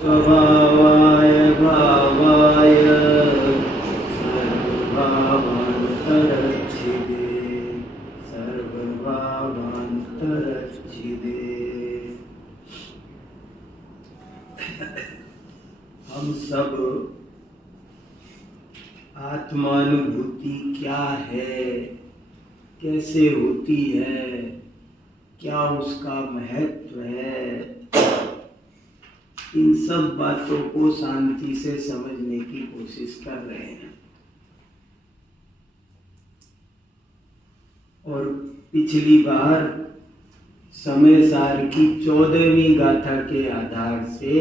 स्वभावाय भावाय सर्वभावांतरच्छिदे। हम सब आत्मानुभूति क्या है, कैसे होती है, क्या उसका महत्व है, इन सब बातों को शांति से समझने की कोशिश कर रहे हैं। और पिछली बार समय सार की 14वीं गाथा के आधार से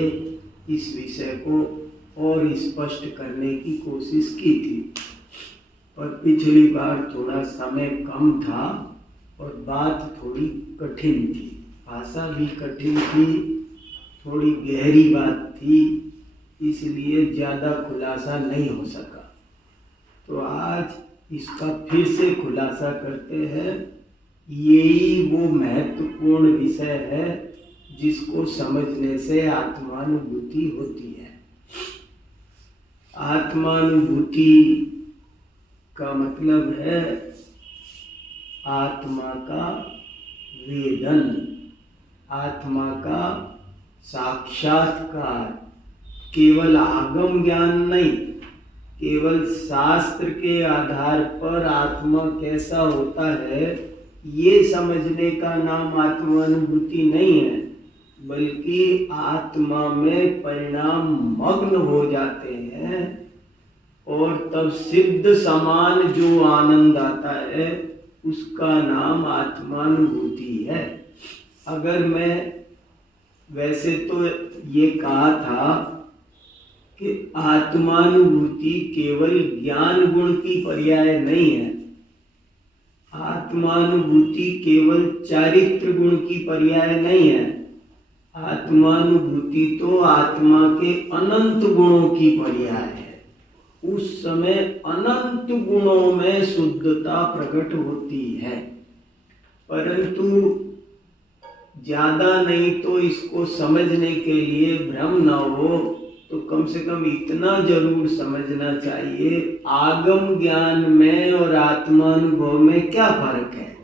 इस विषय को और स्पष्ट करने की कोशिश की थी, पर पिछली बार थोड़ा समय कम था और बात थोड़ी कठिन थी, भाषा भी कठिन थी, थोड़ी गहरी बात थी, इसलिए ज़्यादा खुलासा नहीं हो सका। तो आज इसका फिर से खुलासा करते हैं। यही वो महत्वपूर्ण विषय है जिसको समझने से आत्मानुभूति होती है। आत्मानुभूति का मतलब है आत्मा का वेदन, आत्मा का साक्षात्कार। केवल आगम ज्ञान नहीं, केवल शास्त्र के आधार पर आत्मा कैसा होता है ये समझने का नाम आत्मानुभूति नहीं है, बल्कि आत्मा में परिणाम मग्न हो जाते हैं और तब सिद्ध समान जो आनंद आता है उसका नाम आत्मानुभूति है। अगर मैं वैसे तो ये कहा था कि आत्मानुभूति केवल ज्ञान गुण की पर्याय नहीं है, आत्मानुभूति केवल चारित्र गुण की पर्याय नहीं है, आत्मानुभूति तो आत्मा के अनंत गुणों की पर्याय है। उस समय अनंत गुणों में शुद्धता प्रकट होती है, परंतु ज़्यादा नहीं तो इसको समझने के लिए भ्रम न हो तो कम से कम इतना जरूर समझना चाहिए, आगम ज्ञान में और आत्मानुभव में क्या फर्क है।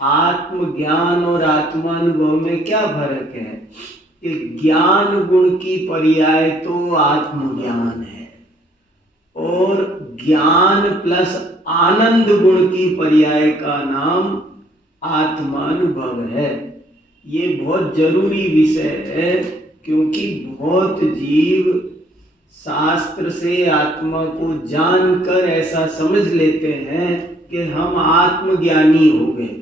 आत्मज्ञान और आत्मानुभव में क्या फर्क है कि ज्ञान गुण की पर्याय तो आत्मज्ञान है और ज्ञान प्लस आनंद गुण की पर्याय का नाम आत्मानुभव है। ये बहुत जरूरी विषय है, क्योंकि बहुत जीव शास्त्र से आत्मा को जानकर ऐसा समझ लेते हैं कि हम आत्मज्ञानी हो गए।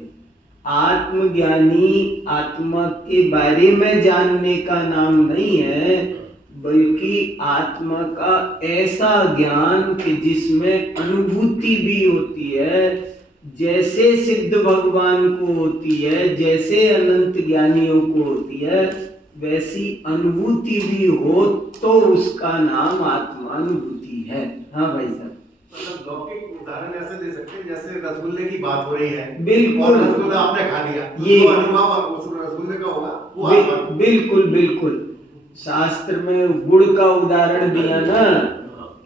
आत्मज्ञानी आत्मा के बारे में जानने का नाम नहीं है, बल्कि आत्मा का ऐसा ज्ञान कि जिसमें अनुभूति भी होती है, जैसे सिद्ध भगवान को होती है, जैसे अनंत ज्ञानियों को होती है, वैसी अनुभूति भी हो तो उसका नाम आत्मानुभूति है। हाँ भाई साहब, मतलब लौकिक उदाहरण ऐसे दे सकते हैं जैसे रसगुल्ले की बात हो रही है, बिल्कुल, रसगुल्ला आपने खा लिया, ये अनुभव उस रसगुल्ले का होगा वो बिल्कुल बिल्कुल। शास्त्र में गुड़ का उदाहरण दिया ना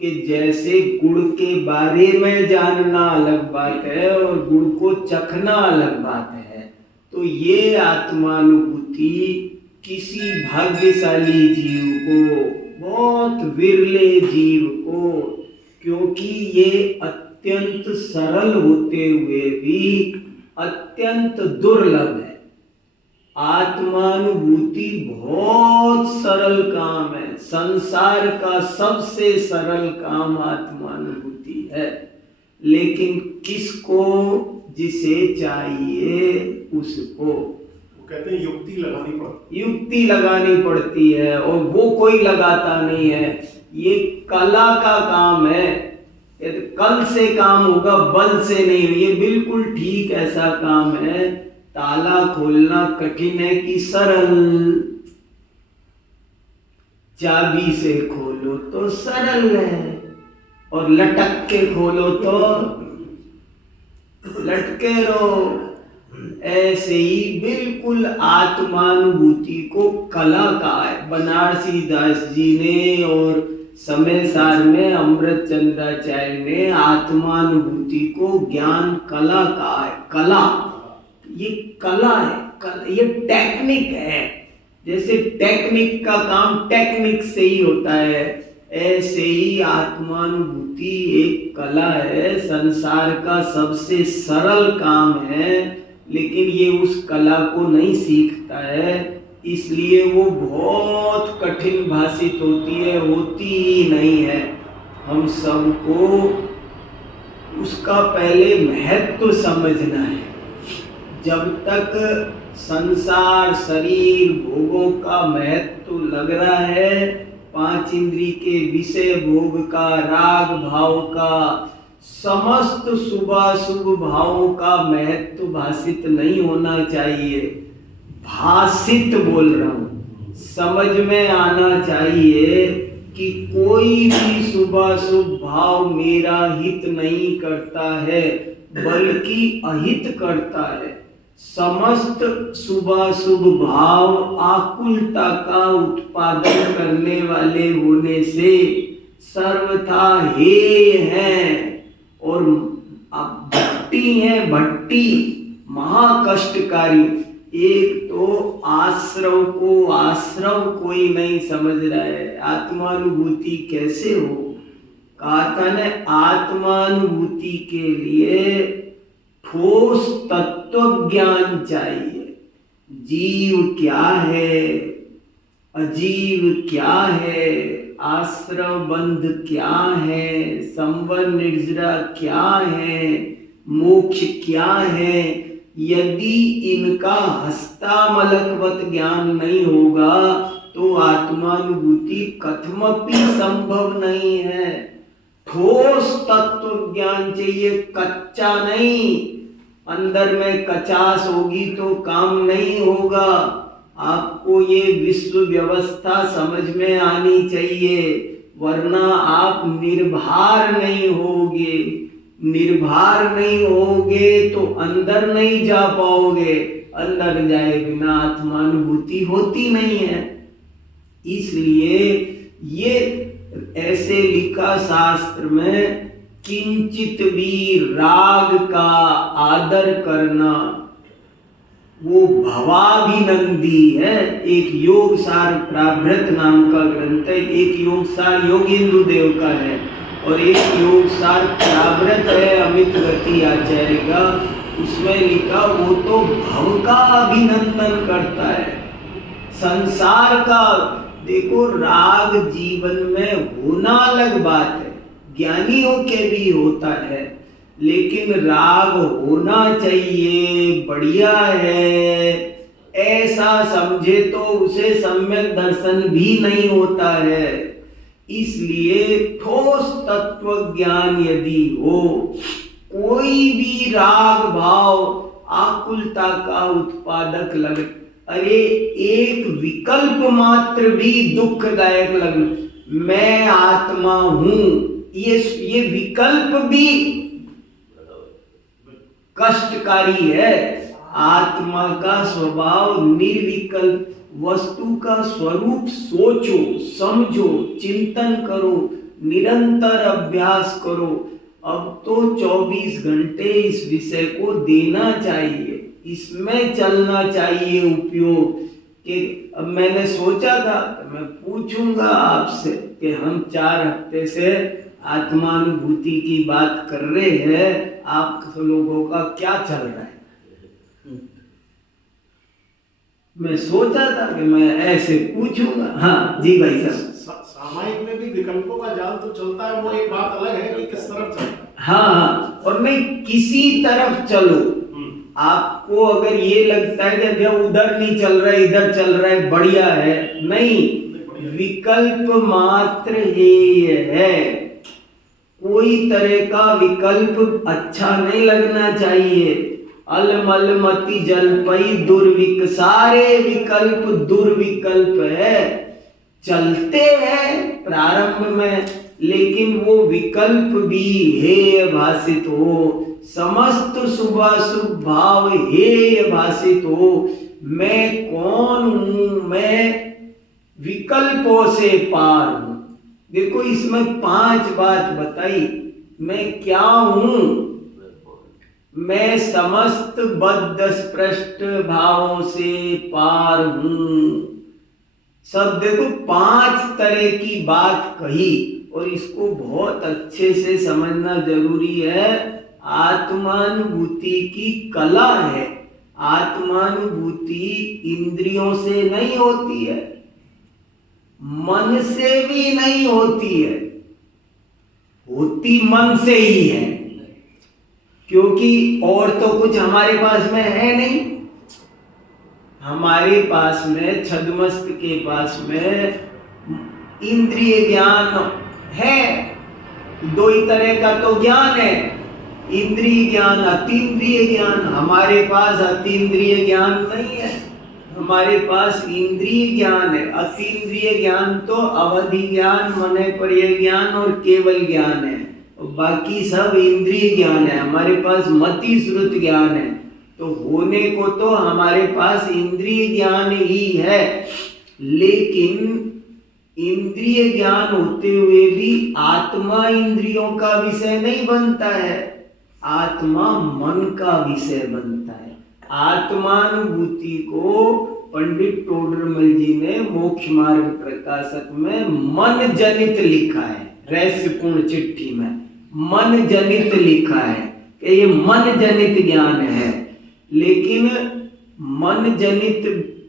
कि जैसे गुड़ के बारे में जानना अलग बात है और गुड़ को चखना अलग बात है, तो ये आत्मानुभूति किसी भाग्यशाली जीव को, बहुत विरले जीव को, क्योंकि ये अत्यंत सरल होते हुए भी अत्यंत दुर्लभ है। आत्मानुभूति बहुत सरल काम है, संसार का सबसे सरल काम आत्मानुभूति है, लेकिन किसको, जिसे चाहिए उसको कहते हैं युक्ति लगानी पड़ती है और वो कोई लगाता नहीं है। ये कला का काम है, ये तो कल से काम होगा, बल से नहीं। ये बिल्कुल ठीक ऐसा काम है। ताला खोलना कठिन है कि सरल, चाबी से खोलो तो सरल है और लटक के खोलो तो लटके रहो। ऐसे ही बिल्कुल आत्मानुभूति को कला कहा है बनारसी दास जी ने, और समय सार में अमृत चंद्राचार्य ने आत्मानुभूति को ज्ञान कला कहा है। कला, ये कला है, ये टेक्निक है। जैसे टेक्निक का काम टेक्निक से ही होता है, ऐसे ही आत्मानुभूति एक कला है, संसार का सबसे सरल काम है, लेकिन ये उस कला को नहीं सीखता है, इसलिए वो बहुत कठिन भाषित होती ही नहीं है। हम सबको उसका पहले महत्व समझना है। जब तक संसार, शरीर, भोगों का महत्व लग रहा है, 5 इंद्री के विषय भोग का, राग भाव का, समस्त शुभाशुभ भावों का महत्व भाषित नहीं होना चाहिए। भाषित बोल रहा हूं, समझ में आना चाहिए कि कोई भी शुभाशुभ भाव मेरा हित नहीं करता है, बल्कि अहित करता है। समस्त शुभाशुभ भाव आकुलता का उत्पादन करने वाले होने से सर्वथा हेय हैं, और अब भट्टी है, भट्टी महाकष्टकारी। एक तो आश्रव को आश्रव कोई नहीं समझ रहा है, आत्मानुभूति कैसे हो? कहा था न, आत्मानुभूति के लिए ठोस तत्व ज्ञान चाहिए। जीव क्या है, अजीव क्या है, आश्रव बंध क्या है, संवर निर्जरा क्या है, मोक्ष क्या है, यदि इनका हस्तामलकवत ज्ञान नहीं होगा तो आत्मानुभूति कथमपि संभव नहीं है। ठोस तत्व ज्ञान चाहिए, कच्चा नहीं। अंदर में कचास होगी तो काम नहीं होगा। आपको ये विश्व व्यवस्था समझ में आनी चाहिए, वरना आप निर्भर नहीं होगे। निर्भर नहीं होगे तो अंदर नहीं जा पाओगे, अंदर जाए बिना आत्मानुभूति होती नहीं है। इसलिए ये ऐसे लिखा शास्त्र में, किंचित भी राग का आदर करना वो भवाभिनंदी है। एक योग सार प्राभृत नाम का ग्रंथ है, एक योग सार योगेंद्र देव का है और एक योग सार प्राभृत है अमित गति आचार्य का। उसमें लिखा वो तो भव का अभिनंदन करता है, संसार का। देखो, राग जीवन में होना अलग बात है, ज्ञानियों के भी होता है, लेकिन राग होना चाहिए, बढ़िया है, ऐसा समझे तो उसे सम्यक दर्शन भी नहीं होता है। इसलिए ठोस तत्व ज्ञान यदि हो, कोई भी राग भाव आकुलता का उत्पादक लगे, अरे एक विकल्प मात्र भी दुखदायक लगना, मैं आत्मा हूं, ये विकल्प भी कष्टकारी है। आत्मा का स्वभाव निर्विकल्प, वस्तु का स्वरूप सोचो, समझो, चिंतन करो, निरंतर अभ्यास करो। अब तो 24 घंटे इस विषय को देना चाहिए, इसमें चलना चाहिए उपयोग। कि अब मैंने सोचा था कि मैं पूछूंगा आपसे कि हम 4 हफ्ते से आत्मानुभूति की बात कर रहे हैं, आप लोगों का क्या चल रहा है। मैं सोचा था कि मैं ऐसे पूछूंगा। हाँ जी भाई साहब। सामायिक में भी विकल्पों का जाल तो चलता है, वो एक बात अलग है कि किस तरफ चलता है। हाँ, और नहीं किसी तरफ चलो। आपको अगर ये लगता है कि भैया उधर नहीं चल रहा है, इधर चल रहा है, बढ़िया है, नहीं, विकल्प मात्र ये है। कोई तरह का विकल्प अच्छा नहीं लगना चाहिए। अलमल मति जलपई दुर्विक, सारे विकल्प दुर्विकल्प है। चलते हैं प्रारंभ में, लेकिन वो विकल्प भी हेय भाषित हो, समस्त शुभाशुभ भाव हेय भाषित हो। मैं कौन हूं? मैं विकल्पों से पार हूं। देखो इसमें 5 बात बताई। मैं क्या हूं? मैं समस्त बद्ध स्पृष्ट भावों से पार हूं। सब देखो 5 तरह की बात कही और इसको बहुत अच्छे से समझना जरूरी है। आत्मानुभूति की कला है। आत्मानुभूति इंद्रियों से नहीं होती है, मन से भी नहीं होती है, होती मन से ही है, क्योंकि और तो कुछ हमारे पास में है नहीं। हमारे पास में छद्मस्त के पास में इंद्रिय ज्ञान है। 2 ही तरह का तो ज्ञान है, इंद्रिय ज्ञान, अतीन्द्रिय ज्ञान। हमारे पास अतीन्द्रिय ज्ञान नहीं है, हमारे पास इंद्रिय ज्ञान है। अतीन्द्रिय ज्ञान तो अवधि ज्ञान, मन पर्य ज्ञान और केवल ज्ञान है, बाकी सब इंद्रिय ज्ञान है। हमारे पास मति श्रुत ज्ञान है। तो होने को तो हमारे पास इंद्रिय ज्ञान ही है, लेकिन इंद्रिय ज्ञान होते हुए भी आत्मा इंद्रियों का विषय नहीं बनता है, आत्मा मन का विषय बनता है। आत्मानुभूति को पंडित टोडरमल जी ने मोक्ष मार्ग प्रकाशक में मन जनित लिखा है, रहस्यपूर्ण चिट्ठी में मन जनित लिखा है कि ये मन जनित ज्ञान है। लेकिन मन जनित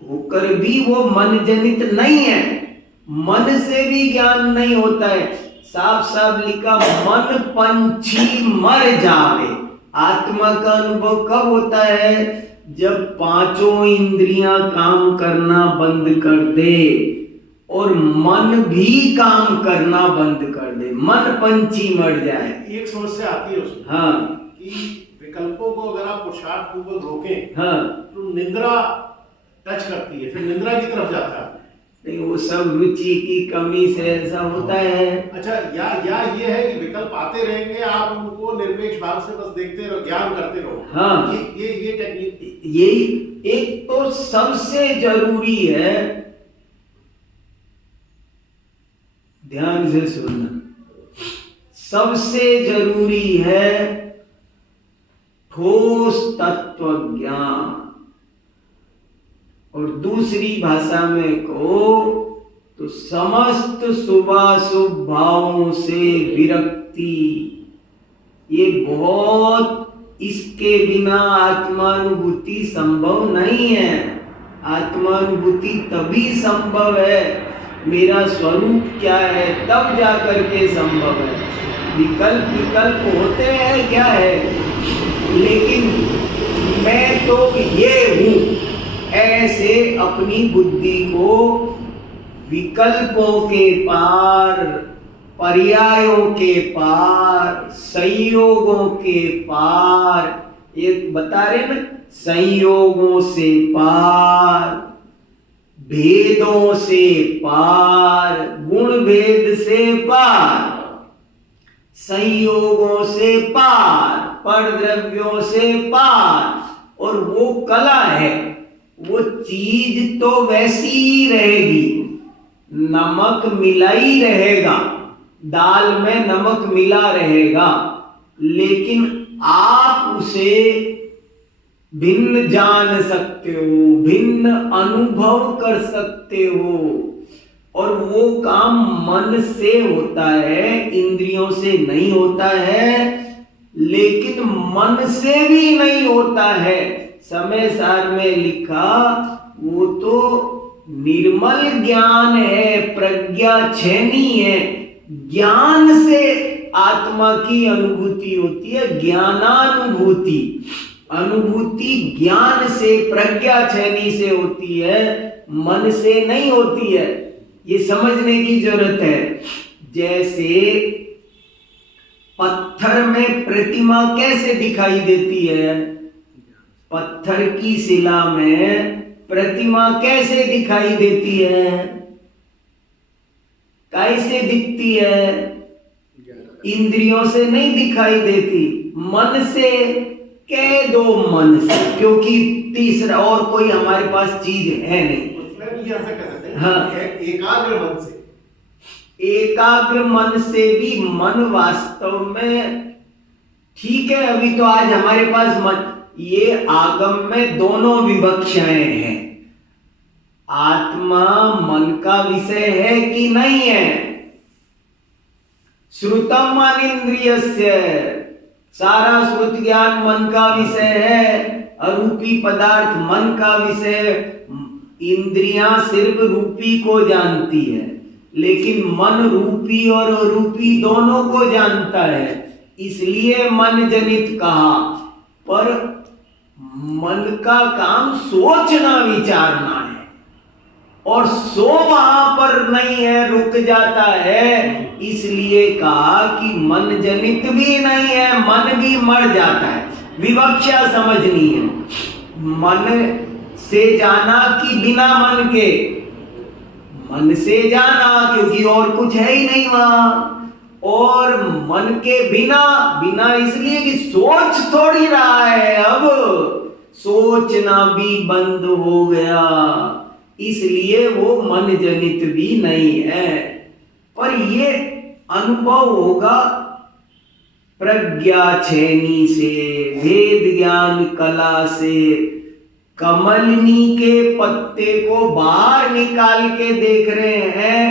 होकर भी वो मन जनित नहीं है, मन से भी ज्ञान नहीं होता है। साफ साफ लिखा, मन पंछी मर जावे। आत्मा का अनुभव कब होता है? जब 5 इंद्रियां काम करना बंद कर दे और मन भी काम करना बंद कर दे, मन पंछी मर जाए। एक समस्या आती है उसमें, हाँ, कि विकल्पों को अगर आप पुरुषार्थ पूर्वक रोकें, हाँ, तो निद्रा टच करती है, फिर निद्रा की तरफ जाता है। नहीं, वो सब रुचि की कमी से ऐसा होता है। अच्छा, या ये है कि विकल्प आते रहेंगे, आप उनको निरपेक्ष भाव से बस देखते रहो, ज्ञान करते रहो। हाँ, ये टेक्निक, यही एक तो सबसे जरूरी है। ध्यान से सुनना, सबसे जरूरी है ठोस तत्व ज्ञान, और दूसरी भाषा में कहो तो समस्त शुभाशुभ भावों से विरक्ति। ये बहुत, इसके बिना आत्मानुभूति संभव नहीं है। आत्मानुभूति तभी संभव है, मेरा स्वरूप क्या है, तब जाकर के संभव है। विकल्प होते हैं, क्या है, लेकिन मैं तो ये हूं, ऐसे अपनी बुद्धि को विकल्पों के पार, पर्यायों के पार, संयोगों के पार, ये बता रहे ना, संयोगों से पार, भेदों से पार, गुण भेद से पार, संयोगों से पार, परद्रव्यों से पार। और वो कला है, वो चीज तो वैसी ही रहेगी, नमक मिला ही रहेगा, दाल में नमक मिला रहेगा, लेकिन आप उसे भिन्न जान सकते हो, भिन्न अनुभव कर सकते हो। और वो काम मन से होता है, इंद्रियों से नहीं होता है, लेकिन मन से भी नहीं होता है। समय सार में लिखा, वो तो निर्मल ज्ञान है, प्रज्ञा छेनी है। ज्ञान से आत्मा की अनुभूति होती है, ज्ञानानुभूति। अनुभूति ज्ञान से, प्रज्ञा छेनी से होती है, मन से नहीं होती है। ये समझने की जरूरत है। जैसे पत्थर में प्रतिमा कैसे दिखाई देती है? पत्थर की शिला में प्रतिमा कैसे दिखाई देती है? कैसे दिखती है? इंद्रियों से नहीं दिखाई देती, मन से कह दो, मन से, क्योंकि तीसरा और कोई हमारे पास चीज है नहीं। उसमें भी ऐसा कह सकते हैं, हाँ। एकाग्र मन से। एकाग्र मन से भी मन वास्तव में ठीक है। अभी तो आज हमारे पास मन, ये आगम में दोनों विवक्षाएं हैं। आत्मा मन का विषय है कि नहीं है? श्रुतम मन इंद्रियस्य, सारा श्रुत ज्ञान मन का विषय है। अरूपी पदार्थ मन का विषय। इंद्रियां सिर्फ रूपी को जानती है, लेकिन मन रूपी और अरूपी दोनों को जानता है, इसलिए मन जनित कहा। पर मन का काम सोचना विचारना है, और सो वहां पर नहीं है, रुक जाता है, इसलिए कहा कि मन जनित भी नहीं है, मन भी मर जाता है। विवक्षा समझनी है। मन से जाना कि बिना मन के? मन से जाना, क्योंकि और कुछ है ही नहीं वहां। और मन के बिना, बिना इसलिए कि सोच थोड़ी रहा है, अब सोचना भी बंद हो गया, इसलिए वो मन जनित भी नहीं है। पर ये अनुभव होगा प्रज्ञा छेनी से, वेद ज्ञान कला से। कमलनी के पत्ते को बाहर निकाल के देख रहे हैं,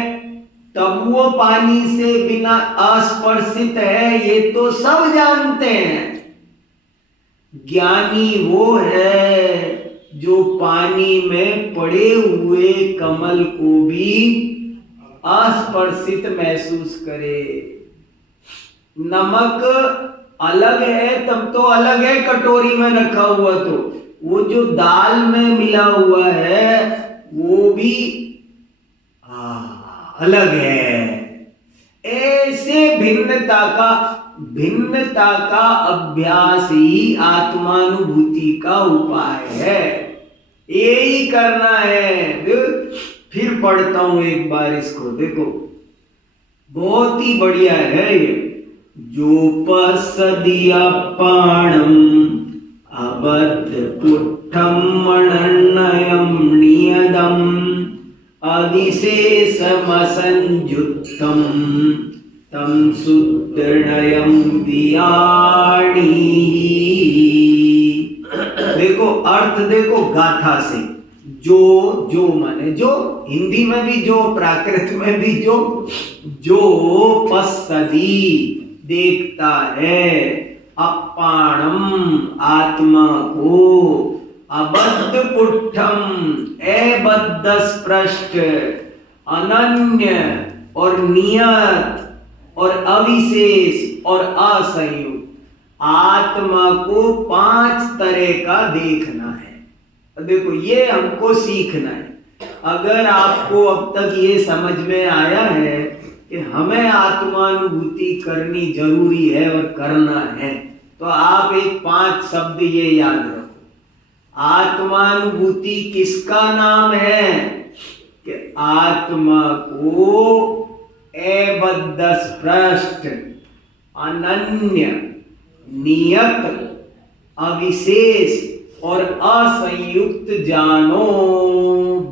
तब वो पानी से बिना अस्पर्शित है, ये तो सब जानते हैं। ज्ञानी वो है जो पानी में पड़े हुए कमल को भी अस्पर्शित महसूस करे। नमक अलग है, तब तो अलग है कटोरी में रखा हुआ, तो वो जो दाल में मिला हुआ है वो भी अलग है। ऐसे भिन्नता का अभ्यास ही आत्मानुभूति का उपाय है। यही करना है। फिर पढ़ता हूं एक बार इसको, देखो बहुत ही बढ़िया है ये। जोपसदीयपाणम अबद्ध पुट्ठम मणन्नयम नियदम अविशेषमसंयुक्तम तम सुदृढ़यम वियाणी। देखो अर्थ, देखो गाथा से। जो माने जो, हिंदी में भी जो, प्राकृत में भी जो पश्यति देखता है, अपाणम आत्मा को, अबद्ध पुट्ठम अबद्ध स्पृष्ट, अनन्य और नियत और अविशेष और असंयुक्त आत्मा को 5 तरह का देखना है। देखो ये हमको सीखना है। अगर आपको अब तक ये समझ में आया है कि हमें आत्मानुभूति करनी जरूरी है और करना है, तो आप एक 5 शब्द ये याद रखो। आत्मानुभूति किसका नाम है? कि आत्मा को अबद्ध स्पृष्ट, अनन्य, नियत, अविशेष और असंयुक्त जानो,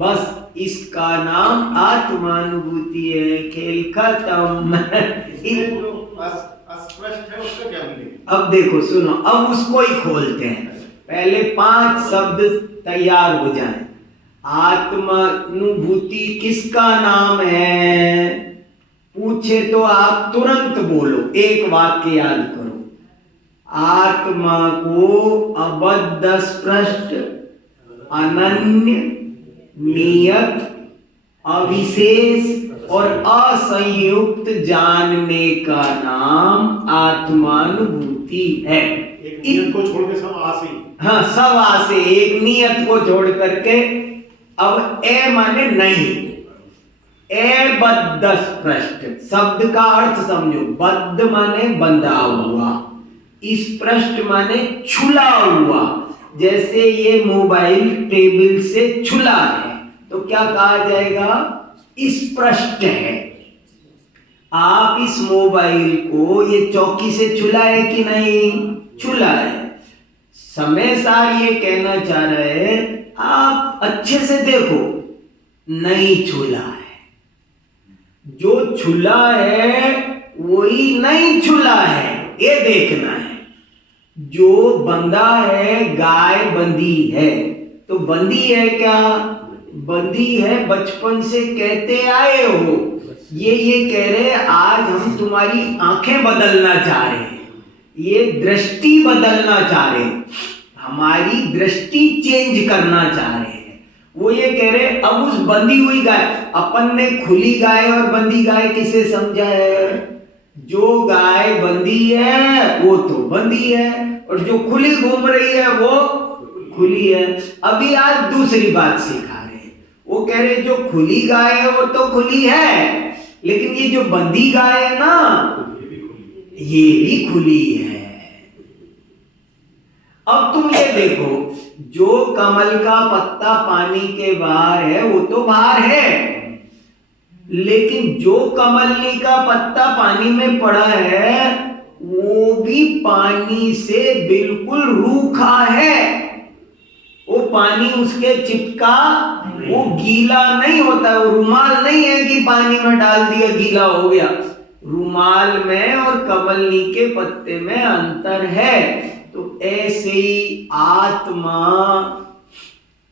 बस इसका नाम आत्मानुभूति है। खेल खत्म। अस्पष्ट है उसका क्या मीनिंग? अब देखो सुनो, अब उसको ही खोलते हैं। पहले 5 शब्द तैयार हो जाए। आत्मानुभूति किसका नाम है? पूछे तो आप तुरंत बोलो, एक वाक्य याद करो। आत्मा को अबद्ध स्पृष्ट, अनन्य, नियत, अविशेष और असंयुक्त जानने का नाम आत्मानुभूति है। एक नियत को छोड़ के सब आसे। हाँ, सब आसे, एक नियत को छोड़ करके। अब ए माने नहीं, अबद्ध स्पृष्ट शब्द का अर्थ समझो। बद्ध माने बंधा हुआ, स्पृष्ट माने छुला हुआ। जैसे ये मोबाइल टेबल से छुला है तो क्या कहा जाएगा? स्पृष्ट है। आप इस मोबाइल को ये चौकी से छुला है कि नहीं छुला है। समय सार ये कहना चाह रहे हैं आप अच्छे से देखो, नहीं छुला है। जो छुला है वही नहीं छुला है, ये देखना है। जो बंधा है, गाय बंधी है, तो बंधी है क्या? बंधी है, बचपन से कहते आए हो। ये कह रहे आज हम तुम्हारी आंखें बदलना चाह रहे हैं, ये दृष्टि बदलना चाह रहे हैं, हमारी दृष्टि चेंज करना चाह रहे हैं। वो ये कह रहे अब उस बंधी हुई गाय, अपन ने खुली गाय और बंधी गाय किसे समझा है? जो गाय बंधी है वो तो बंधी है, और जो खुली घूम रही है वो खुली है। अभी आज दूसरी बात सिखा रहे हैं, वो कह रहे जो खुली गाय है वो तो खुली है, लेकिन ये जो बंधी गाय है ना ये भी खुली है। अब तुम ये देखो, जो कमल का पत्ता पानी के बाहर है वो तो बाहर है, लेकिन जो कमलनी का पत्ता पानी में पड़ा है वो भी पानी से बिल्कुल रूखा है। वो पानी उसके चिपका, वो गीला नहीं होता। वो रुमाल नहीं है कि पानी में डाल दिया गीला हो गया। रुमाल में और कमलनी के पत्ते में अंतर है। तो ऐसे ही आत्मा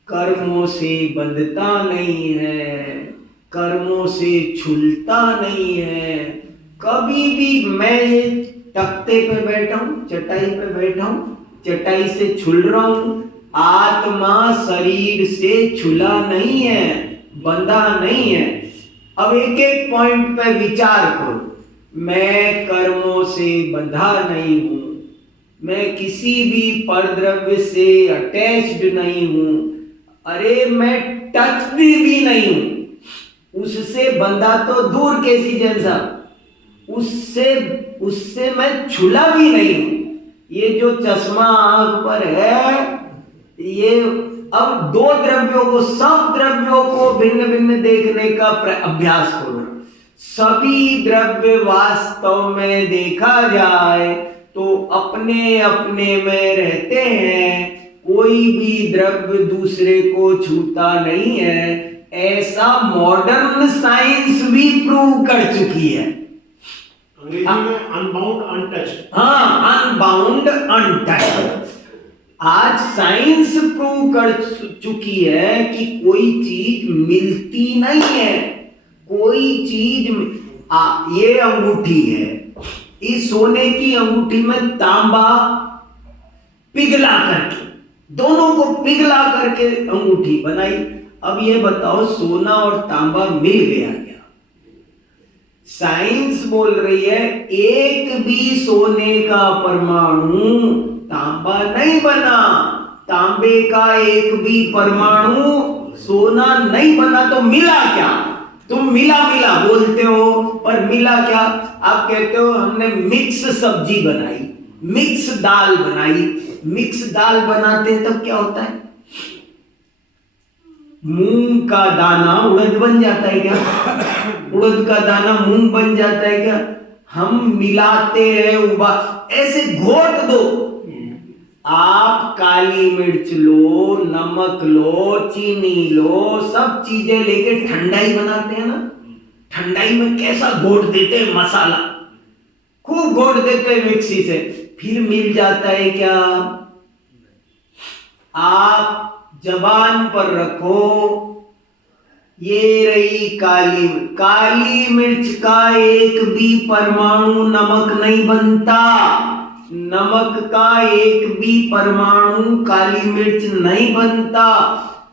कर्मों से बंधता नहीं है, कर्मों से छूलता नहीं है। कभी भी मैं ये तख्ते पे बैठा हूं, चटाई पे बैठा हूं, चटाई से छुल रहा हूं, आत्मा शरीर से छुला नहीं है, बंधा नहीं है। अब एक एक पॉइंट पे विचार करो, मैं कर्मों से बंधा नहीं हूं, मैं किसी भी परद्रव्य से अटैच्ड नहीं हूं, अरे मैं टच भी नहीं हूं। उससे बंधा तो दूर कैसी जैसा, उससे मैं छुला भी नहीं हूं। ये जो चश्मा आंख पर है, ये अब दो द्रव्यों को, सब द्रव्यों को भिन्न भिन्न देखने का अभ्यास करो। सभी द्रव्य वास्तव में देखा जाए तो अपने अपने में रहते हैं, कोई भी द्रव्य दूसरे को छूता नहीं है। ऐसा मॉडर्न साइंस भी प्रूव कर चुकी है। अंग्रेजी में अनबाउंड अनटच्ड। हाँ, अनबाउंड अनटच्ड। आज साइंस प्रूव कर चुकी है कि कोई चीज मिलती नहीं है, कोई चीज ये अंगूठी है, इस सोने की अंगूठी में तांबा पिघला करके, दोनों को पिघला करके अंगूठी बनाई। अब ये बताओ सोना और तांबा मिल गया क्या? साइंस बोल रही है एक भी सोने का परमाणु तांबा नहीं बना, तांबे का एक भी परमाणु सोना नहीं बना। तो मिला क्या? तुम मिला मिला बोलते हो, पर मिला क्या? आप कहते हो हमने मिक्स सब्जी बनाई, मिक्स दाल बनाई। मिक्स दाल बनाते हैं तब क्या होता है? मूंग का दाना उड़द बन जाता है क्या? उड़द का दाना मूंग बन जाता है क्या? हम मिलाते हैं, ऐसे घोट दो। आप काली मिर्च लो, नमक लो, चीनी लो, सब चीजें लेके ठंडाई बनाते हैं ना। ठंडाई में कैसा घोट देते हैं मसाला, खूब घोट देते हैं मिक्सी से, फिर मिल जाता है क्या? आप जबान पर रखो, ये रही काली मिर्च का एक भी परमाणु नमक नहीं बनता, नमक का एक भी परमाणु काली मिर्च नहीं बनता।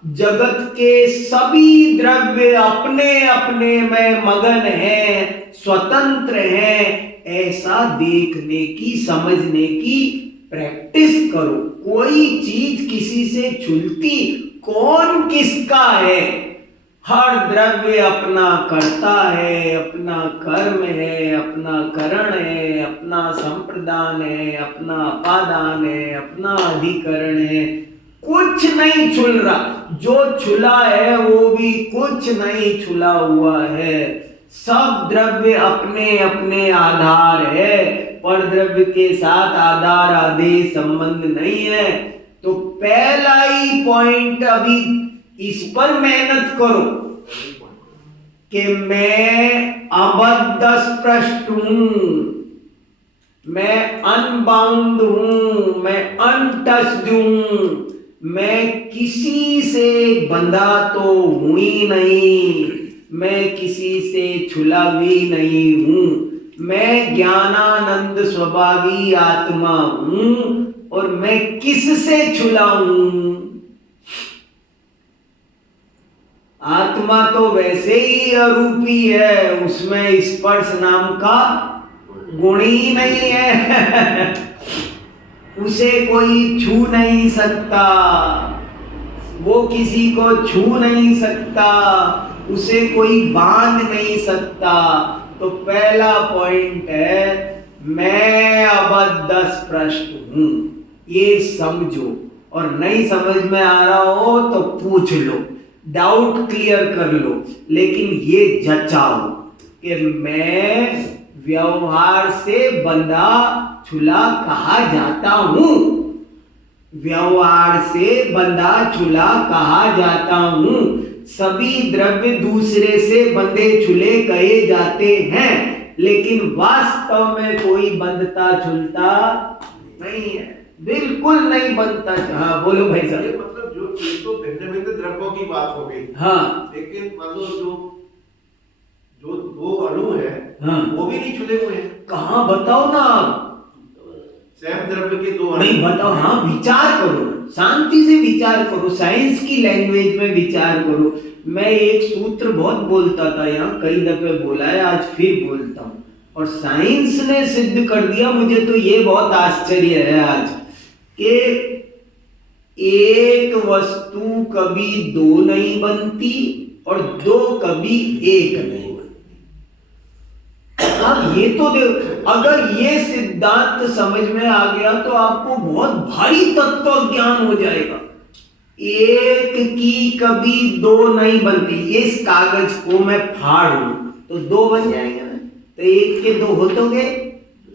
जगत के सभी द्रव्य अपने अपने में मगन हैं, स्वतंत्र हैं। ऐसा देखने की, समझने की प्रैक्टिस करो। कोई चीज किसी से छूलती कौन किसका है? हर द्रव्य अपना करता है, अपना कर्म है, अपना करण है, अपना संप्रदान है, अपना अपादान है, अपना अधिकरण है। कुछ नहीं छुल रहा, जो छुला है वो भी कुछ नहीं छुला हुआ है। सब द्रव्य अपने अपने आधार है, पर द्रव्य के साथ आधार आदेश संबंध नहीं है। तो पहला ही पॉइंट अभी इस पर मेहनत करो कि मैं अबद्ध स्पृष्ट हूं, मैं अनबाउंड हूं, मैं अनटच्ड हूं, मैं किसी से बंधा तो हूं ही नहीं, मैं किसी से छुला भी नहीं हूं, मैं ज्ञानानंद स्वभावी आत्मा हूं और मैं किससे छुला हूं? आत्मा तो वैसे ही अरूपी है, उसमें स्पर्श नाम का गुण ही नहीं है। उसे कोई छू नहीं सकता, वो किसी को छू नहीं सकता, उसे कोई बांध नहीं सकता। तो पहला पॉइंट है मैं अबद्ध स्पृष्ट हूं, ये समझो। और नहीं समझ में आ रहा हो तो पूछ लो, डाउट क्लियर कर लो, लेकिन ये जचाओ कि मैं व्यवहार से बंधा छुला कहा जाता हूं, व्यवहार से बंधा छुला कहा जाता हूं। सभी द्रव्य दूसरे से बंधे छुले कहे जाते हैं, लेकिन वास्तव में कोई बंधता छुलता नहीं है, बिल्कुल नहीं बनता। हाँ बोलो भाई साहब। मतलब जो चीज तो भिन्न भिन्न द्रव्यों की बात हो गई, हाँ, लेकिन मान लो जो दो अणु है, हाँ, वो भी नहीं छुले हुए हैं। कहाँ बताओ ना आप, सेम द्रव्य के दो अणु नहीं बताओ। हाँ विचार करो, शांति से विचार करो, साइंस की लैंग्वेज में विचार करो। मैं एक सूत्र बहुत बोलता था, यहाँ कई दफे बोला है, आज फिर बोलता हूँ, और साइंस ने सिद्ध कर दिया। मुझे तो ये बहुत आश्चर्य है आज कि एक वस्तु कभी दो नहीं बनती और दो कभी एक नहीं बनती। अब ये तो अगर ये सिद्धांत समझ में आ गया तो आपको बहुत भारी तत्व ज्ञान हो जाएगा। एक की कभी दो नहीं बनती। इस कागज को मैं फाड़ूं तो दो बन जाएंगे ना, तो एक के दो हो तो गए?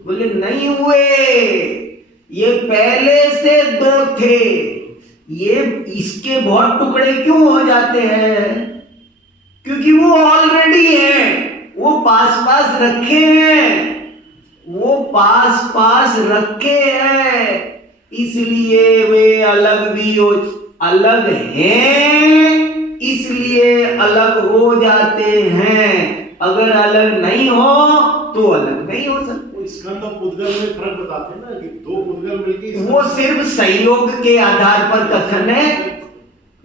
बोले नहीं हुए, ये पहले से दो थे। ये इसके बहुत टुकड़े क्यों हो जाते हैं? क्योंकि वो ऑलरेडी है, वो पास पास रखे हैं, वो पास पास रखे हैं, इसलिए वे अलग भी हो, अलग हैं इसलिए अलग हो जाते हैं। अगर अलग नहीं हो तो अलग नहीं हो सकते। स्कंद और पुद्गल में फर्क बताते हैं ना कि दो पुद्गल मिलके, वो सिर्फ संयोग के आधार पर कथन है,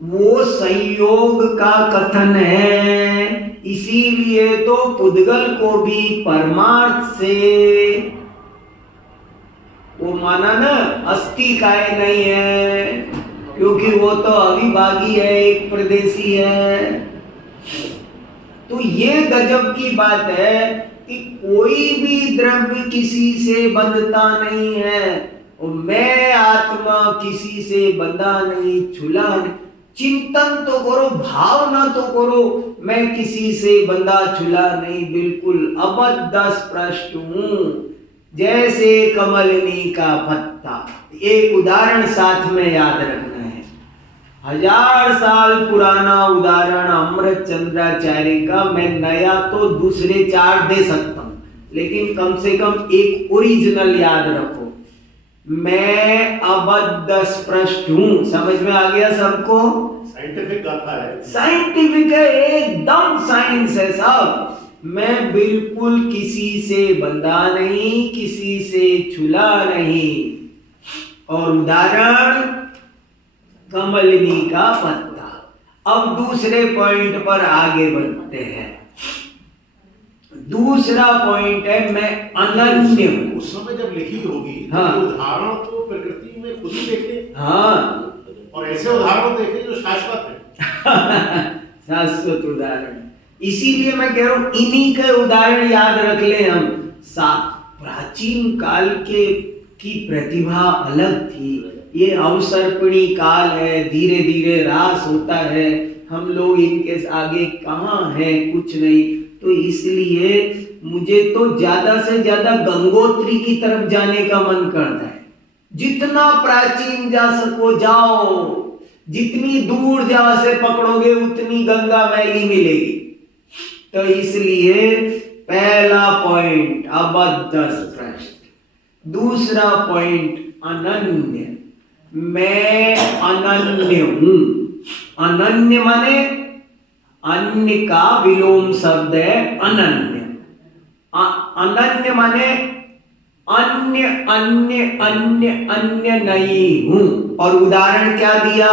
वो संयोग का कथन है। इसीलिए तो पुद्गल को भी परमार्थ से वो माना ना, अस्थि काय नहीं है, क्योंकि वो तो अविभागी है, एक प्रदेशी है। तो ये गजब की बात है कि कोई भी द्रव्य किसी से बंधता नहीं है, और मैं आत्मा किसी से बंधा नहीं, छुला नहीं। चिंतन तो करो, भावना तो करो, मैं किसी से बंधा छुला नहीं, बिल्कुल अबद्ध स्पृष्ट हूं, जैसे कमलनी का पत्ता। एक उदाहरण साथ में याद रखना है, 1000 साल पुराना उदाहरण अमृत चंद्राचार्य का। मैं नया तो दूसरे 4 दे सकता हूं, लेकिन कम से कम एक ओरिजिनल याद रखो। मैं अबद्ध स्पृष्ट हूं, समझ में आ गया सबको? साइंटिफिक गाथा है, साइंटिफिक है, एकदम साइंस है साहब। मैं बिल्कुल किसी से बंधा नहीं, किसी से छुला नहीं। और उदाहरण कमलनी का पत्ता। अब दूसरे पॉइंट पर आगे बढ़ते हैं। दूसरा पॉइंट है मैं अनन्य हूं। उस समय जब लिखी होगी, हाँ, तो उदाहरण तो प्रकृति में खुद ही देखे, हाँ, और ऐसे उदाहरण देखे जो शाश्वत है। शाश्वत उदाहरण। इसीलिए मैं कह रहा हूं इन्हीं के उदाहरण याद रख ले हम। प्राचीन काल के की प्रतिभा अलग थी। ये अवसर्पिणी काल है, धीरे धीरे ह्रास होता है, हम लोग इनके आगे कहाँ हैं, कुछ नहीं। तो इसलिए मुझे तो ज्यादा से ज्यादा गंगोत्री की तरफ जाने का मन करता है। जितना प्राचीन जा सको जाओ, जितनी दूर जा से पकड़ोगे उतनी गंगा वैली मिलेगी। तो इसलिए पहला पॉइंट अबद्ध स्पष्ट। दूसरा पॉइंट अनन्य, मैं अनन्य हूं। अनन्य माने अन्य का विलोम शब्द है अनन्य। अनन्य माने अन्य अन्य अन्य अन्य नहीं हूं। और उदाहरण क्या दिया?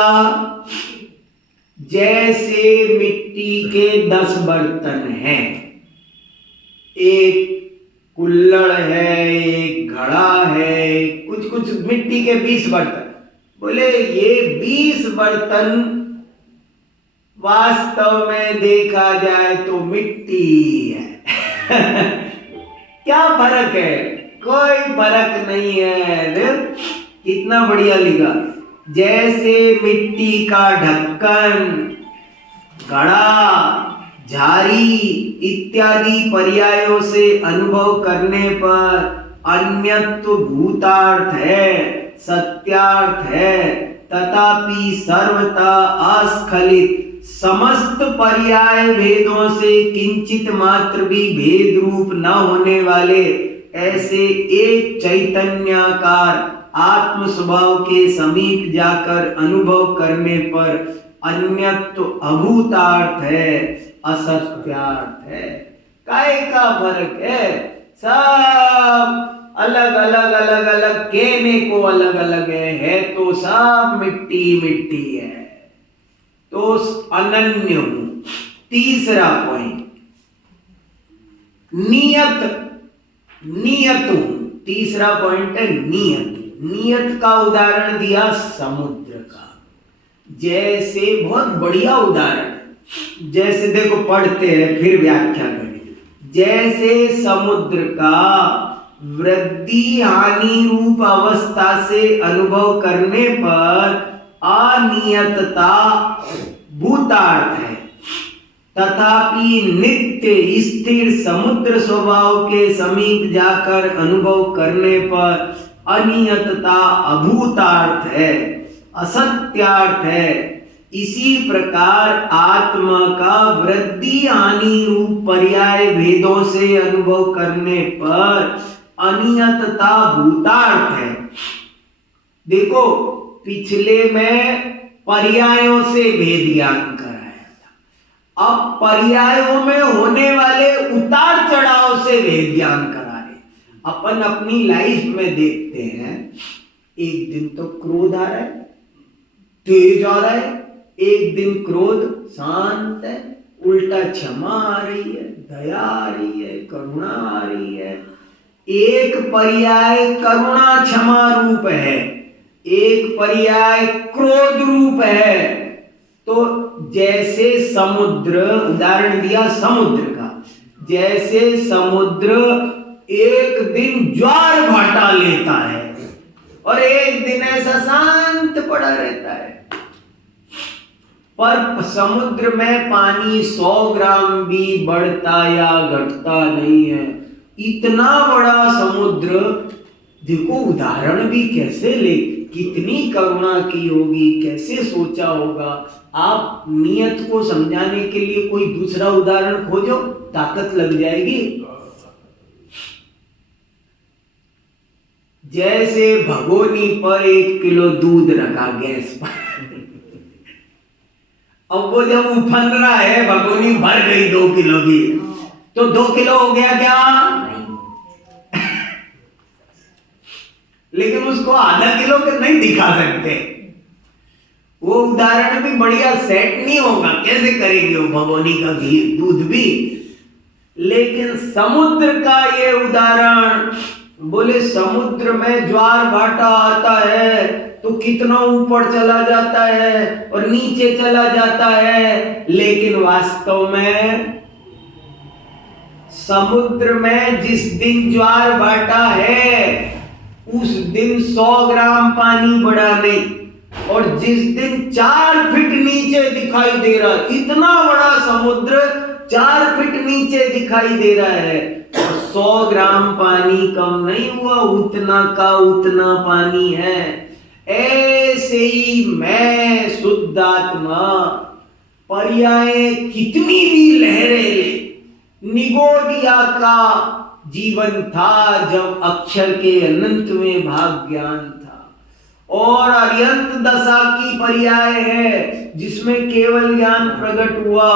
जैसे मिट्टी के 10 बर्तन हैं, एक कुल्हड़ है, एक घड़ा है, कुछ कुछ मिट्टी के 20 बर्तन। बोले ये 20 बर्तन वास्तव में देखा जाए तो मिट्टी है। क्या फर्क है? कोई फर्क नहीं है। कितना बढ़िया लिखा। जैसे मिट्टी का ढक्कन, घड़ा, झारी इत्यादि पर्यायों से अनुभव करने पर अन्यत्व भूतार्थ है, सत्यार्थ है, तथापि सर्वथा अस्खलित समस्त पर्याय भेदों से किंचित मात्र भी भेद रूप न होने वाले ऐसे एक चैतन्याकार आत्म स्वभाव के समीप जाकर अनुभव करने पर अन्यत्व अभूतार्थ है, असत्यार्थ है। काय का फर्क है? सब अलग अलग अलग अलग कहने को अलग अलग है तो सब मिट्टी मिट्टी है। तो अनन्य हूं। तीसरा पॉइंट नियत, नियत हूं। तीसरा पॉइंट है नियत। नियत का उदाहरण दिया समुद्र का। जैसे बहुत बढ़िया उदाहरण, जैसे देखो पढ़ते हैं फिर व्याख्या करें। जैसे समुद्र का वृद्धि हानि रूप अवस्था से अनुभव करने पर अनियतता भूतार्थ है, तथापि नित्य स्थिर समुद्र स्वभाव के समीप जाकर अनुभव करने पर अनियतता अभूतार्थ है, असत्यार्थ है। इसी प्रकार आत्मा का वृद्धि हानि रूप पर्याय भेदों से अनुभव करने पर अनियतता भूतार्थ है। देखो पिछले में पर्यायों से भेद ज्ञान कराया था, अब पर्यायों में होने वाले उतार चढ़ाव से भेद ज्ञान करा रहे। अपन अपनी लाइफ में देखते हैं, एक दिन तो क्रोध आ रहा है, तेज आ रहा है, एक दिन क्रोध शांत है, उल्टा क्षमा आ रही है, दया आ रही है, करुणा आ रही है। एक पर्याय करुणा क्षमा रूप है, एक पर्याय क्रोध रूप है। तो जैसे समुद्र, उदाहरण दिया समुद्र का, जैसे समुद्र एक दिन ज्वार भाटा लेता है और एक दिन ऐसा शांत पड़ा रहता है, पर समुद्र में पानी 100 ग्राम भी बढ़ता या घटता नहीं है। इतना बड़ा समुद्र, देखो उदाहरण भी कैसे ले, कितनी करुणा की होगी, कैसे सोचा होगा। आप नियत को समझाने के लिए कोई दूसरा उदाहरण खोजो, ताकत लग जाएगी। जैसे भगोनी पर 1 किलो दूध रखा गैस पर, अब वो जब उफन रहा है, भगोनी भर गई 2 किलो की, तो 2 किलो हो गया क्या? लेकिन उसको आधा किलो के नहीं दिखा सकते। वो उदाहरण भी बढ़िया सेट नहीं होगा, कैसे करेंगे वो भगोनी का घी दूध भी। लेकिन समुद्र का ये उदाहरण, बोले समुद्र में ज्वार भाटा आता है तो कितना ऊपर चला जाता है और नीचे चला जाता है, लेकिन वास्तव में समुद्र में जिस दिन ज्वार भाटा है उस दिन 100 ग्राम पानी बढ़ा नहीं, और जिस दिन 4 फीट नीचे दिखाई दे रहा, इतना बड़ा समुद्र 4 फीट नीचे दिखाई दे रहा है, और 100 ग्राम पानी कम नहीं हुआ, उतना का उतना पानी है। ऐसे ही मैं शुद्ध आत्मा पर्याय कितनी भी लहरें ले, निगोदिया का जीवन था जब अक्षर के अनंत में भाग ज्ञान था, और अरिहंत दशा की पर्याय है जिसमें केवल ज्ञान प्रकट हुआ,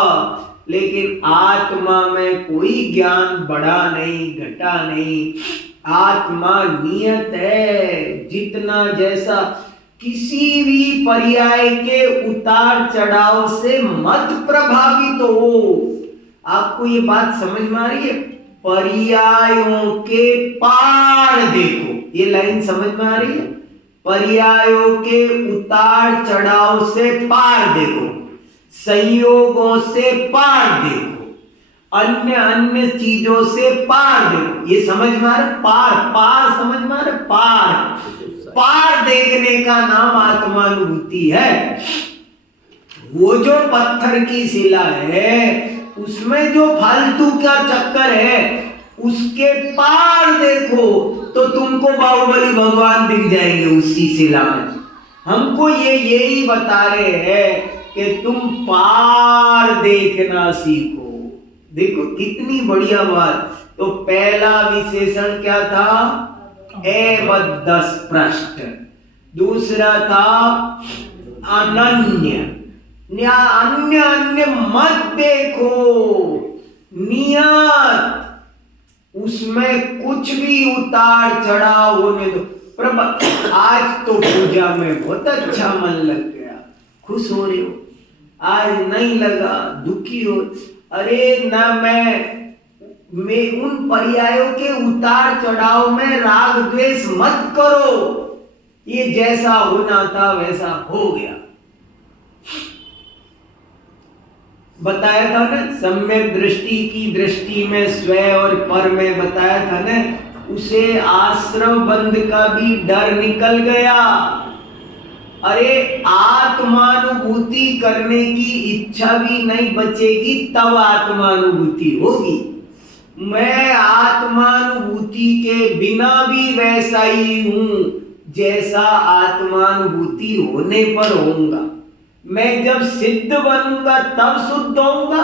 लेकिन आत्मा में कोई ज्ञान बढ़ा नहीं घटा नहीं। आत्मा नियत है, जितना जैसा किसी भी पर्याय के उतार चढ़ाव से मत प्रभावित हो। आपको ये बात समझ में आ रही है? पर्यायों के पार देखो, ये लाइन समझ में आ रही है? पर्यायों के उतार चढ़ाव से पार देखो, संयोगों से पार देखो, अन्य अन्य चीजों से पार देखो। ये समझ में आ रहा है? पार पार समझ में आ रहा है? पार पार देखने का नाम आत्मानुभूति है। वो जो पत्थर की शिला है उसमें जो फालतू का चक्कर है उसके पार देखो तो तुमको बाहुबली भगवान दिख जाएंगे उसी शिला में। हमको ये यही बता रहे हैं कि तुम पार देखना सीखो। देखो कितनी बढ़िया बात। तो पहला विशेषण क्या था? एवद् स्पृष्ट। दूसरा था अनन्य। अन्य अन्य मत देखो, नियत, उसमें कुछ भी उतार चढ़ाव होने दो। प्रभु आज तो पूजा में बहुत अच्छा मन लग गया, खुश हो रहे हो, आज नहीं लगा दुखी हो। अरे ना मैं उन पर्यायों के उतार चढ़ाव में राग द्वेष मत करो, ये जैसा होना था वैसा हो गया। बताया था ना सम्यक दृष्टि की दृष्टि में स्व और पर में बताया था ना, उसे आश्रम बंध का भी डर निकल गया। अरे आत्मानुभूति करने की इच्छा भी नहीं बचेगी तब आत्मानुभूति होगी। मैं आत्मानुभूति के बिना भी वैसा ही हूं जैसा आत्मानुभूति होने पर होऊंगा। मैं जब सिद्ध बनूंगा तब शुद्ध होऊंगा।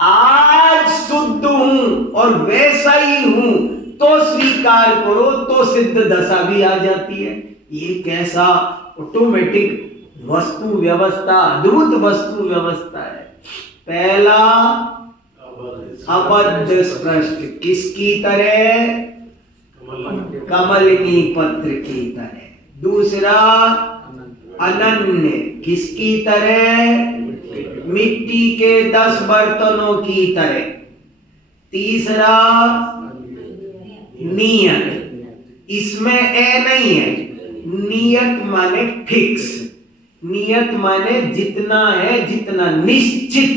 आज शुद्ध हूं और वैसा ही हूं तो स्वीकार करो तो सिद्ध दशा भी आ जाती है। ये कैसा ऑटोमेटिक वस्तु व्यवस्था, अद्भुत वस्तु व्यवस्था है। पहला अबद्ध स्पृष्ट, किसकी तरह? कमलिनी पत्र की तरह। दूसरा अनन्य, किसकी तरह? मिट्टी के 10 बर्तनों की तरह। तीसरा नियत, इसमें ए नहीं है। नियत माने फिक्स, नियत माने जितना है जितना निश्चित,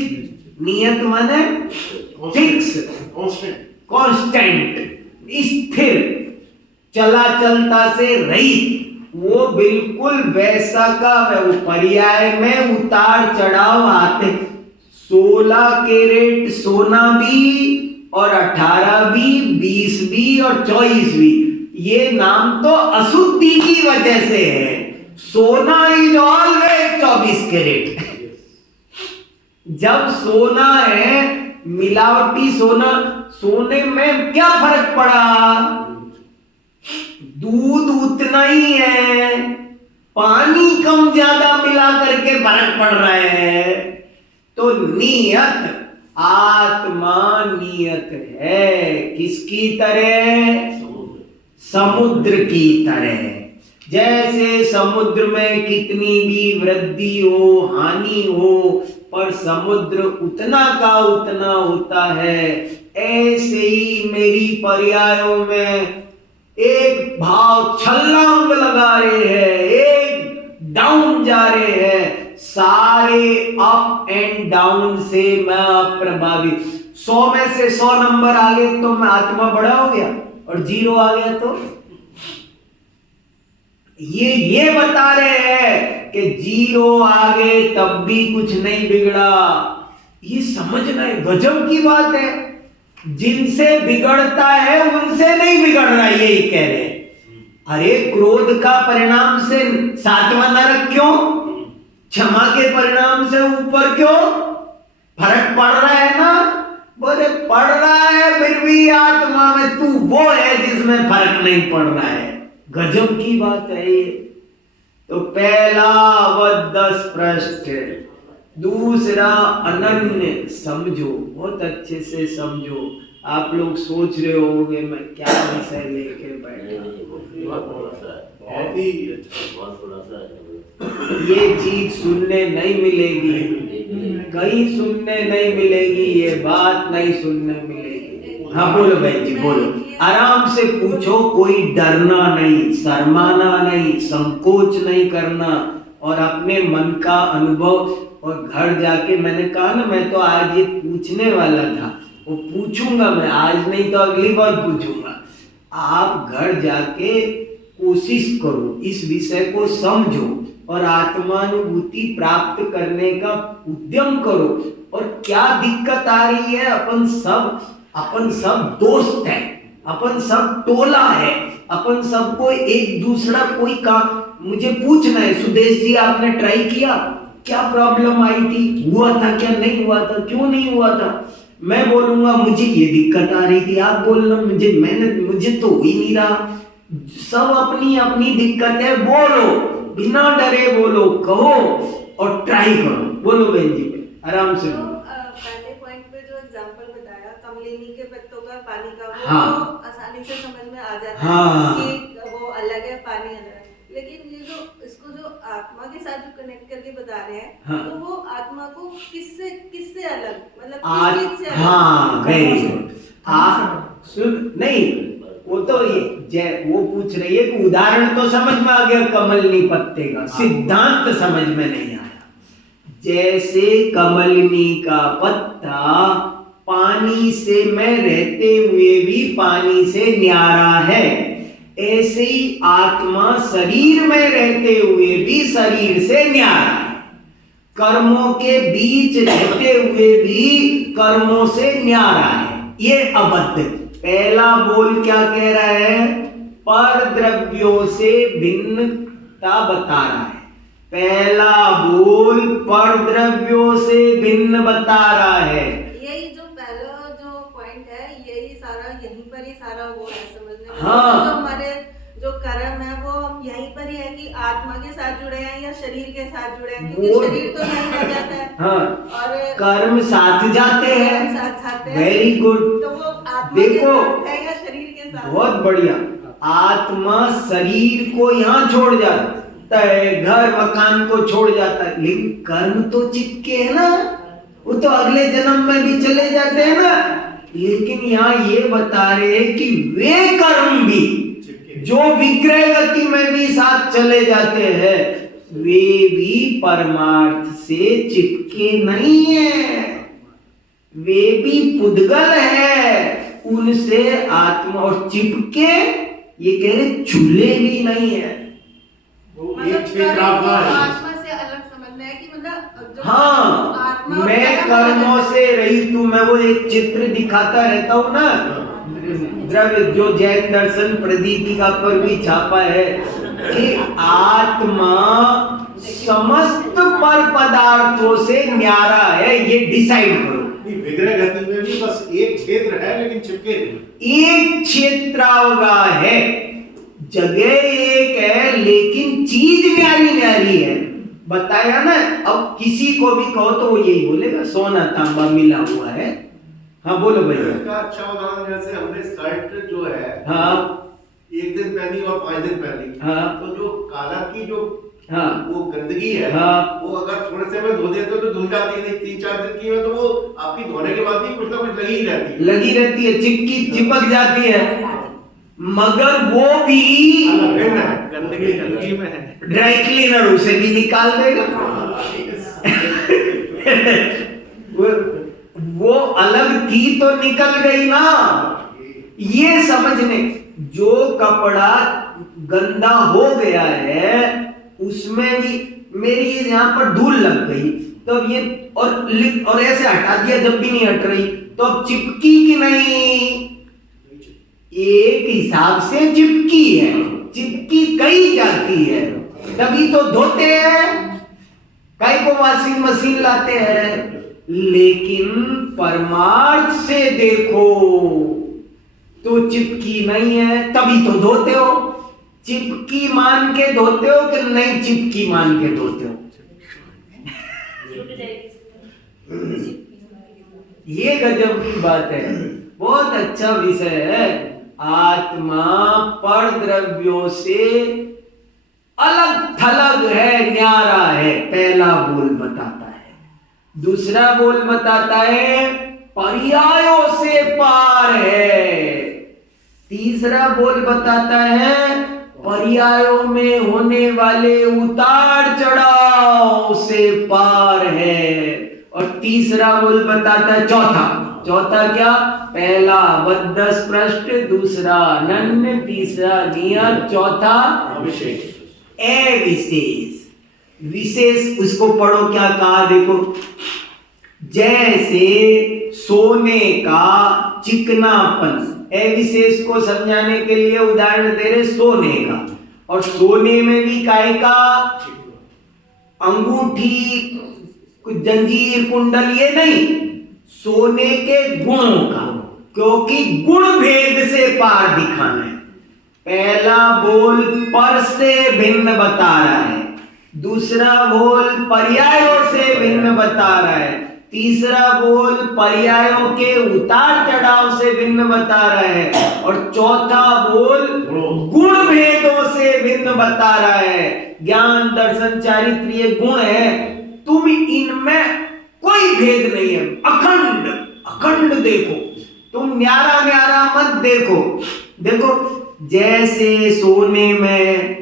नियत माने फिक्स, कांस्टेंट, स्थिर, चला चलता से रहित। वो बिल्कुल वैसा का वो पर्याय में उतार चढ़ाव आते। 16 कैरेट सोना भी और 18 भी, 20 भी और 24 भी, ये नाम तो अशुद्धि की वजह से है। सोना इज ऑलवेज 24 कैरेट। जब सोना है, मिलावटी सोना, सोने में क्या फर्क पड़ा? दूध उतना ही है, पानी कम ज्यादा मिला करके फर्क पड़ रहा है। तो नियत, आत्मा नियत है। किसकी तरह? समुद्र की तरह। जैसे समुद्र में कितनी भी वृद्धि हो, हानि हो, पर समुद्र उतना का उतना होता है। ऐसे ही मेरी पर्यायों में एक भाव छलांग लगा रहे हैं, एक डाउन जा रहे हैं। सारे अप एंड डाउन से मैं अप्रभावित। 100 में से 100 नंबर आ गए तो मैं आत्मा बड़ा हो गया, और 0 आ गया तो ये बता रहे हैं कि 0 आ गए तब भी कुछ नहीं बिगड़ा। ये समझना है, गजब की बात है। जिनसे बिगड़ता है उनसे नहीं बिगड़ रहा, यही कह रहे हैं। अरे क्रोध का परिणाम से 7वां नरक क्यों, क्षमा के परिणाम से ऊपर क्यों? फर्क पड़ रहा है ना? बोले पड़ रहा है, फिर भी आत्मा में तू वो है जिसमें फर्क नहीं पड़ रहा है। गजब की बात है ये। तो पहला अवध स्पष्ट, दूसरा अनन्य। समझो, बहुत अच्छे से समझो। आप लोग सोच रहे होंगे मैं क्या विषय लेके बैठा, ये चीज सुनने नहीं मिलेगी, कहीं सुनने नहीं मिलेगी, ये बात नहीं सुनने मिलेगी। हाँ बोलो बहन जी, बोलो, आराम से पूछो, कोई डरना नहीं, शर्माना नहीं, संकोच नहीं करना, और अपने मन का अनुभव। और घर जाके मैंने कहा ना, मैं तो आज ये पूछने वाला था, वो पूछूंगा मैं, आज नहीं तो अगली बार पूछूंगा। आप घर जाके कोशिश करो, इस विषय को समझो और आत्मानुभूति प्राप्त करने का उद्यम करो। और क्या दिक्कत आ रही है? अपन सब दोस्त हैं, अपन सब टोला है, अपन सबको एक दूसरा कोई काम। मुझे पूछना है, सुदेश जी आपने ट्राई किया, क्या प्रॉब्लम आई थी, हुआ था क्या, नहीं हुआ था, क्यों नहीं हुआ था? मैं बोलूंगा मुझे ये दिक्कत आ रही थी, आप बोलना मुझे तो हो ही नहीं रहा। सब अपनी अपनी दिक्कत है, बोलो, बिना डरे बोलो, कहो और ट्राई करो। बोलो बहन जी, आराम से बोलो। पहले पॉइंट पे जो एग्जांपल बताया कमलिनी के पत्तों का पानी का, वो हाँ। तो आसानी से समझ में आ जाता हाँ। है कि वो अलग है, पानी अलग है। लेकिन ये जो इसको जो आत्मा के साथ जो कनेक्ट करके बता रहे हैं, हाँ। तो वो आत्मा को किससे अलग, मतलब आज किस चीज से अलग? हाँ, वेरी गुड। आप सुन, नहीं वो तो ये वो पूछ रही है कि उदाहरण तो समझ में आ गया कमलनी पत्ते का, सिद्धांत समझ में नहीं आया। जैसे कमलनी का पत्ता पानी से में रहते हुए भी पानी से न्यारा है, ऐसे ही आत्मा शरीर में रहते हुए भी शरीर से न्यारा है, कर्मों के बीच रहते हुए भी कर्मों से न्यारा है। ये अबद्ध। पहला बोल क्या कह रहा है? पर द्रव्यों से भिन्नता बता रहा है। पहला बोल पर द्रव्यों से भिन्न बता रहा है। यही जो पहला जो पॉइंट है, यही सारा, यहीं पर ही सारा वो है समझने में। हाँ। जो हमारे जो कर्म है वो हम यहीं पर ही है कि आत्मा के साथ जुड़े हैं या शरीर के साथ जुड़े हैं, क्योंकि शरीर तो यहीं रह जाता है। हाँ। और कर्म साथ जाते हैं, साथ हैं। Very good. तो वो आत्मा देखो, के साथ है या शरीर के साथ? बहुत बढ़िया। आत्मा शरीर को यहाँ छोड़ जाता है, घर मकान को छोड़ जाता है, लेकिन कर्म तो चिपके है ना, वो तो अगले जन्म में भी चले जाते हैं ना। लेकिन यहाँ ये बता रहे हैं कि वे कर्म भी जो विग्रह गति में भी साथ चले जाते हैं, वे भी परमार्थ से चिपके नहीं है, वे भी पुद्गल है, उनसे आत्मा और चिपके, ये कह रहे चूल्हे भी नहीं है। मतलब कर्म को आत्मा से अलग समझना है कि मतलब जो हाँ, आत्मा और मैं कर्म कर्मों अलग है। से रहित हूं। मैं वो एक चित्र दिखाता रहता हूँ ना, द्रव्य जो जैन दर्शन प्रदीपिका पर भी छापा है कि आत्मा समस्त पर पदार्थों से न्यारा है, ये डिसाइड करो। विग्रह गति में भी बस एक क्षेत्र है, लेकिन चिपके नहीं। एक क्षेत्रावगा है, जगह एक है, लेकिन चीज न्यारी न्यारी है। बताया ना। अब किसी को भी कहो तो वो यही बोलेगा, सोना तांबा मिला हुआ है। हाँ बोलो भैया। इसका अच्छा उदाहरण, जैसे हमने शर्ट जो है, हाँ, एक दिन पहनी और 5 दिन पहनी, हाँ, तो जो कालर की जो हाँ, वो गंदगी है, हाँ, वो अगर थोड़े से में धो देते तो धुल जाती है। 3-4 दिन की है तो वो आपकी धोने के बाद भी कुछ ना कुछ लगी ही रहती है, लगी रहती है, चिपक जाती है। मगर वो भी भिन्न है, गंदगी में है। ड्राई क्लीनर उसे भी निकाल देगा। वो अलग थी तो निकल गई ना। ये समझने, जो कपड़ा गंदा हो गया है उसमें भी मेरी यहाँ पर धूल लग गई, तो ये और ऐसे हटा दिया जब भी नहीं हट रही, तो अब चिपकी कि नहीं? एक हिसाब से चिपकी है, चिपकी कई जाती है, तभी तो धोते हैं, कई को वॉशिंग मशीन लाते हैं। लेकिन परमार्थ से देखो तो चिपकी नहीं है, तभी तो धोते हो। चिपकी मान के धोते हो कि नहीं चिपकी मान के धोते हो? ये गजब की बात है, बहुत अच्छा विषय है। आत्मा पर द्रव्यों से अलग थलग है, न्यारा है, पहला बोल बताता है। दूसरा बोल बताता है पर्यायों से पार है। तीसरा बोल बताता है पर्यायों में होने वाले उतार चढ़ाव से पार है। और तीसरा बोल बताता है चौथा क्या? पहला बद्ध स्पृष्ट, दूसरा अनन्य, तीसरा नियत, चौथा अविशेष। विशेष उसको पढ़ो, क्या कहा देखो, जैसे सोने का चिकनापन, अविशेष को समझाने के लिए उदाहरण दे रहे सोने का। और सोने में भी काय का? अंगूठी, जंजीर, कुंडल, ये नहीं, सोने के गुणों का, क्योंकि गुण भेद से पार दिखाना है। पहला बोल पर से भिन्न बता रहा है, दूसरा बोल पर्यायों से भिन्न बता रहा है, तीसरा बोल पर्यायों के उतार चढ़ाव से भिन्न बता रहा है, और चौथा बोल गुण भेदों से भिन्न बता रहा है। ज्ञान दर्शन चारित्र ये गुण है, तुम इनमें कोई भेद नहीं है, अखंड अखंड देखो, तुम न्यारा न्यारा मत देखो। देखो जैसे सोने में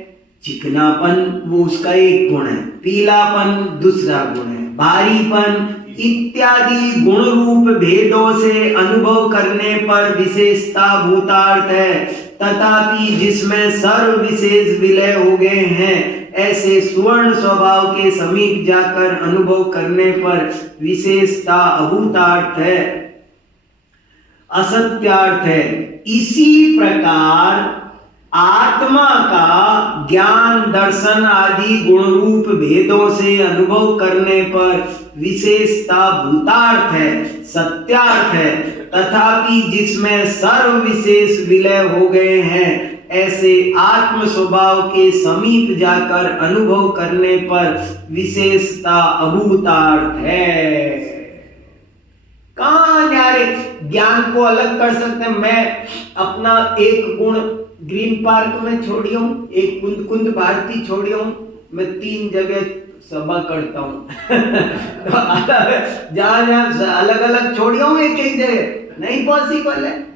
चिकनापन वो उसका एक गुण है, पीलापन दूसरा गुण है, भारीपन इत्यादि गुण रूप भेदों से अनुभव करने पर विशेषता भूतार्थ है। तथापि जिसमें सर्व विशेष विलय हो गए हैं, ऐसे सुवर्ण स्वभाव के समीप जाकर अनुभव करने पर विशेषता अभूतार्थ है, असत्यार्थ है। इसी प्रकार आत्मा का ज्ञान दर्शन आदि गुण रूप भेदों से अनुभव करने पर विशेषता भूतार्थ है, सत्यार्थ है। तथापि जिसमें सर्व विशेष विलय हो गए हैं, ऐसे आत्म स्वभाव के समीप जाकर अनुभव करने पर विशेषता अभूतार्थ है। कहां न्यारे ज्ञान को अलग कर सकते हैं? मैं अपना एक गुण ग्रीन पार्क में छोड़िया हूँ, एक कुंद भारती छोड़िया हूँ, मैं 3 जगह सभा करता हूँ तो जहां अलग अलग छोड़िया हूँ, एक ही जगह नहीं पॉसिबल है।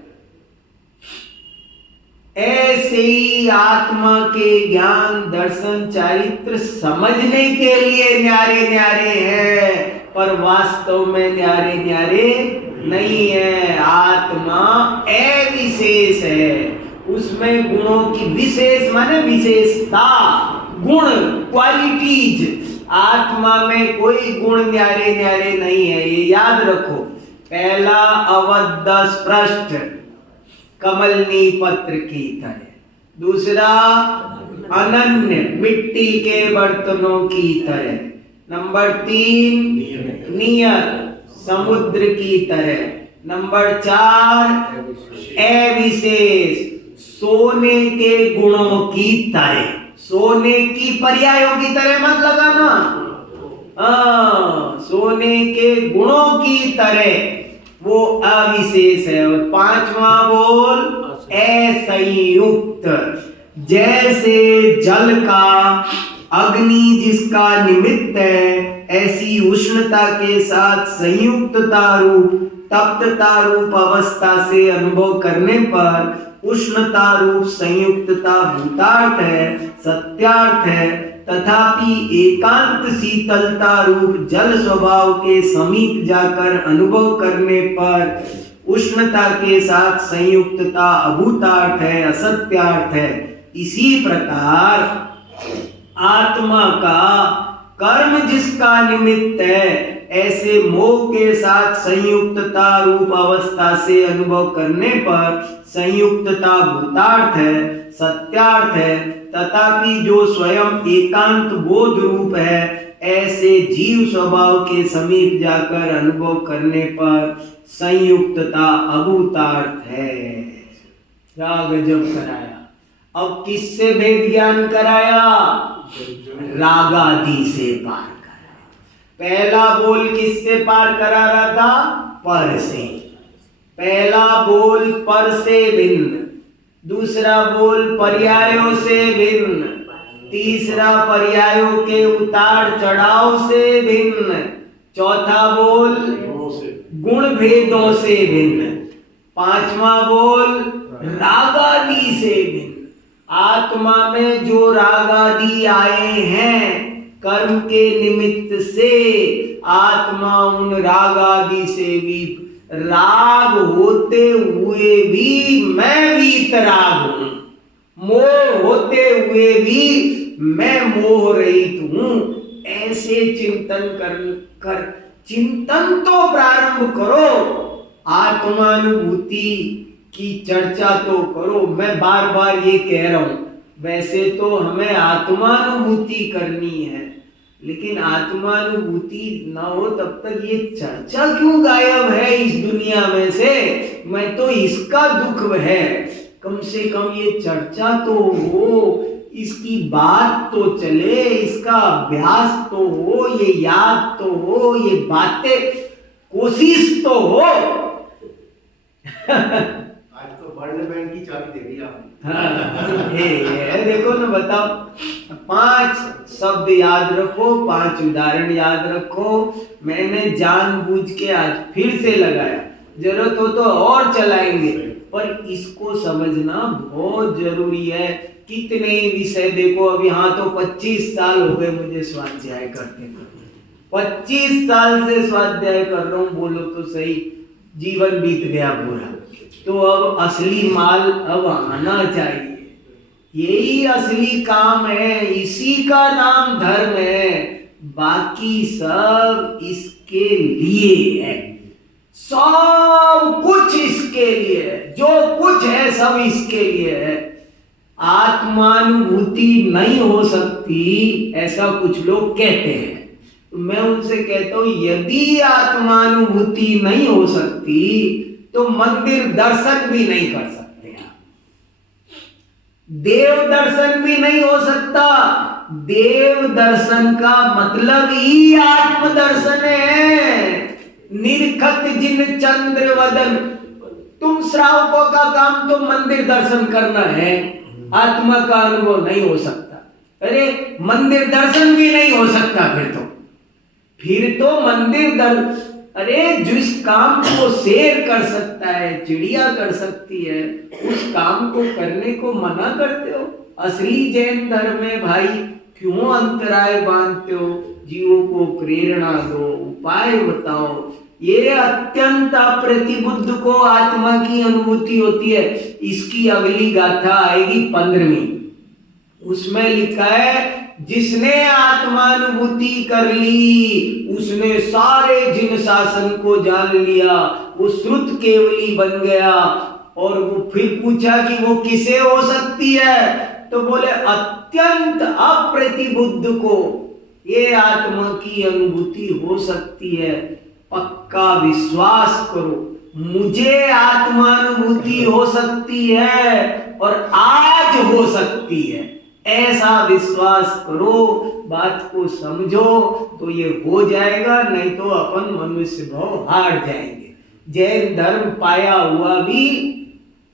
ऐसे ही आत्मा के ज्ञान दर्शन चारित्र समझने के लिए न्यारे न्यारे है, पर वास्तव में न्यारे न्यारे नहीं है। आत्मा अविशेष है, उसमें गुणों की विशेष माने विशेषता, गुण, क्वालिटीज। आत्मा में कोई गुण न्यारे न्यारे नहीं है, ये याद रखो। पहला अवद्ध स्पृष्ट कमलनी पत्र की तरह, दूसरा अनन्य मिट्टी के बर्तनों की तरह, नंबर 3 नियत समुद्र की तरह, नंबर 4 अविशेष सोने के गुणों की तरह। सोने की पर्यायों की तरह मत लगाना, सोने के गुणों की तरह वो अविशेष है। और 5वां बोल असंयुक्त, जैसे जल का अग्नि जिसका निमित्त है, ऐसी उष्णता के साथ संयुक्तता रूप तप्तता रूप अवस्था से अनुभव करने पर उष्णता रूप संयुक्तता भूतार्थ है, सत्यार्थ है। तथापि एकांत शीतलता रूप जल स्वभाव के समीप जाकर अनुभव करने पर उष्णता के साथ संयुक्तता अभूतार्थ है, असत्यार्थ है। इसी प्रकार आत्मा का कर्म जिसका निमित्त है, ऐसे मोह के साथ संयुक्तता रूप अवस्था से अनुभव करने पर संयुक्तता भूतार्थ है, सत्यार्थ है। तथापि जो स्वयं एकांत बोध रूप है, ऐसे जीव स्वभाव के समीप जाकर अनुभव करने पर संयुक्तता अभूतार्थ है। क्या गजब कराया। अब किससे भेद ज्ञान कराया? रागादि से पार कराया। पहला बोल किससे पार करा रहा था? पर से। पहला बोल पर से भिन्न, दूसरा बोल पर्यायों से भिन्न, तीसरा पर्यायों के उतार चढ़ाव से भिन्न, चौथा बोल गुण भेदों से भिन्न, पांचवा बोल रागादि से भिन्न। आत्मा में जो रागादि आए हैं कर्म के निमित्त से, आत्मा उन रागादि से भी, राग होते हुए भी मैं वीतराग हूं, मोह होते हुए भी मैं मोह रहित हूं। ऐसे चिंतन कर चिंतन तो प्रारंभ करो, आत्मानुभूति की चर्चा तो करो। मैं बार बार ये कह रहा हूं, वैसे तो हमें आत्मानुभूति करनी है, लेकिन आत्मानुभूति ना हो तब तक ये चर्चा क्यों गायब है इस दुनिया में से? मैं तो इसका दुख है। कम से कम ये चर्चा तो हो, इसकी बात तो चले, इसका अभ्यास तो हो, ये याद तो हो, ये बातें कोशिश तो हो। आज तो वर्ल्ड बैंक की चाबी दे दी आपने। हाँ, ये देखो ना, बताओ, 5 शब्द याद रखो, 5 उदाहरण याद रखो। मैंने जानबूझ के आज फिर से लगाया, जरूरत हो तो और चलाएंगे, पर इसको समझना बहुत जरूरी है। कितने ही विषय देखो, अभी हाँ तो 25 साल हो गए मुझे स्वाध्याय करते करते, 25 साल से स्वाध्याय कर रहा हूँ, बोलो तो सही, जीवन बीत गया पूरा। तो अब असली माल अब आना चाहिए। यही असली काम है, इसी का नाम धर्म है, बाकी सब इसके लिए है, सब कुछ इसके लिए है, जो कुछ है सब इसके लिए है। आत्मानुभूति नहीं हो सकती ऐसा कुछ लोग कहते हैं, तो मैं उनसे कहता हूं, यदि आत्मानुभूति नहीं हो सकती तो मंदिर दर्शन भी नहीं कर सकते आप, देव दर्शन भी नहीं हो सकता। देव दर्शन का मतलब ही आत्म दर्शन है। निरखत जिन चंद्र वदन, तुम श्रावकों का काम तो मंदिर दर्शन करना है, आत्मा का अनुभव नहीं हो सकता। अरे मंदिर दर्शन भी नहीं हो सकता, फिर तो मंदिर अरे जिस काम को शेर कर सकता है, चिड़िया कर सकती है, उस काम को करने को मना करते हो। असली जैन धर्म में भाई क्यों अंतराय बांधते हो? जीवों को प्रेरणा दो, उपाय बताओ। ये अत्यंत अप्रतिबुद्ध को आत्मा की अनुभूति होती है। इसकी अगली गाथा आएगी 15वीं, उसमें लिखा है, जिसने आत्मानुभूति कर ली उसने सारे जिन शासन को जान लिया, वो श्रुत केवली बन गया। और वो फिर पूछा कि वो किसे हो सकती है, तो बोले अत्यंत अप्रतिबुद्ध को ये आत्मा की अनुभूति हो सकती है। पक्का विश्वास करो, मुझे आत्मानुभूति हो सकती है और आज हो सकती है, ऐसा विश्वास करो, बात को समझो तो ये हो जाएगा, नहीं तो अपन मनुष्य भाव हार जाएंगे। जैन धर्म पाया हुआ भी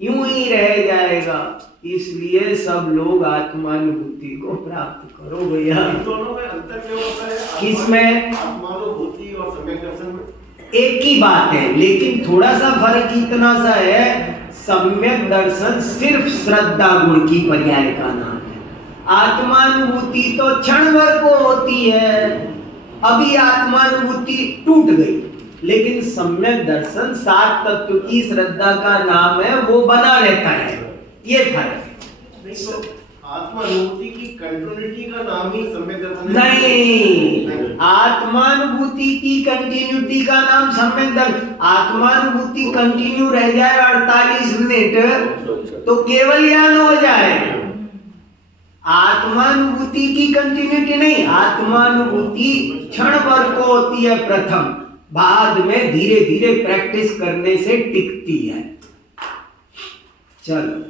यूं ही रह जाएगा। इसलिए सब लोग आत्मानुभूति को प्राप्त करो भैया। दोनों में अंतर क्या होता है? किसमें? आत्मानुभूति और सम्यक दर्शन में एक ही बात है, लेकिन थोड़ा सा फर्क इतना सा है, सम्यक दर्शन सिर्फ श्रद्धा गुण की पर्याय का नाम है। आत्मानुभूति तो क्षण भर को होती है, अभी आत्मानुभूति टूट गई, लेकिन सम्यक दर्शन 7 तत्व की श्रद्धा का नाम है, वो बना रहता है। ये फर्क है। नहीं तो आत्मानुभूति की कंटिन्यूटी का नाम ही सम्यक दर्शन है? नहीं, आत्मानुभूति की कंटिन्यूटी का नाम सम्यक दर्शन। आत्मानुभूति कंटिन्यू रह जाए 48 मिनट तो केवल ज्ञान हो जाए। आत्मानुभूति की कंटिन्यूटी नहीं, आत्मानुभूति क्षण भर को होती है प्रथम, बाद में धीरे धीरे प्रैक्टिस करने से टिकती है। चलो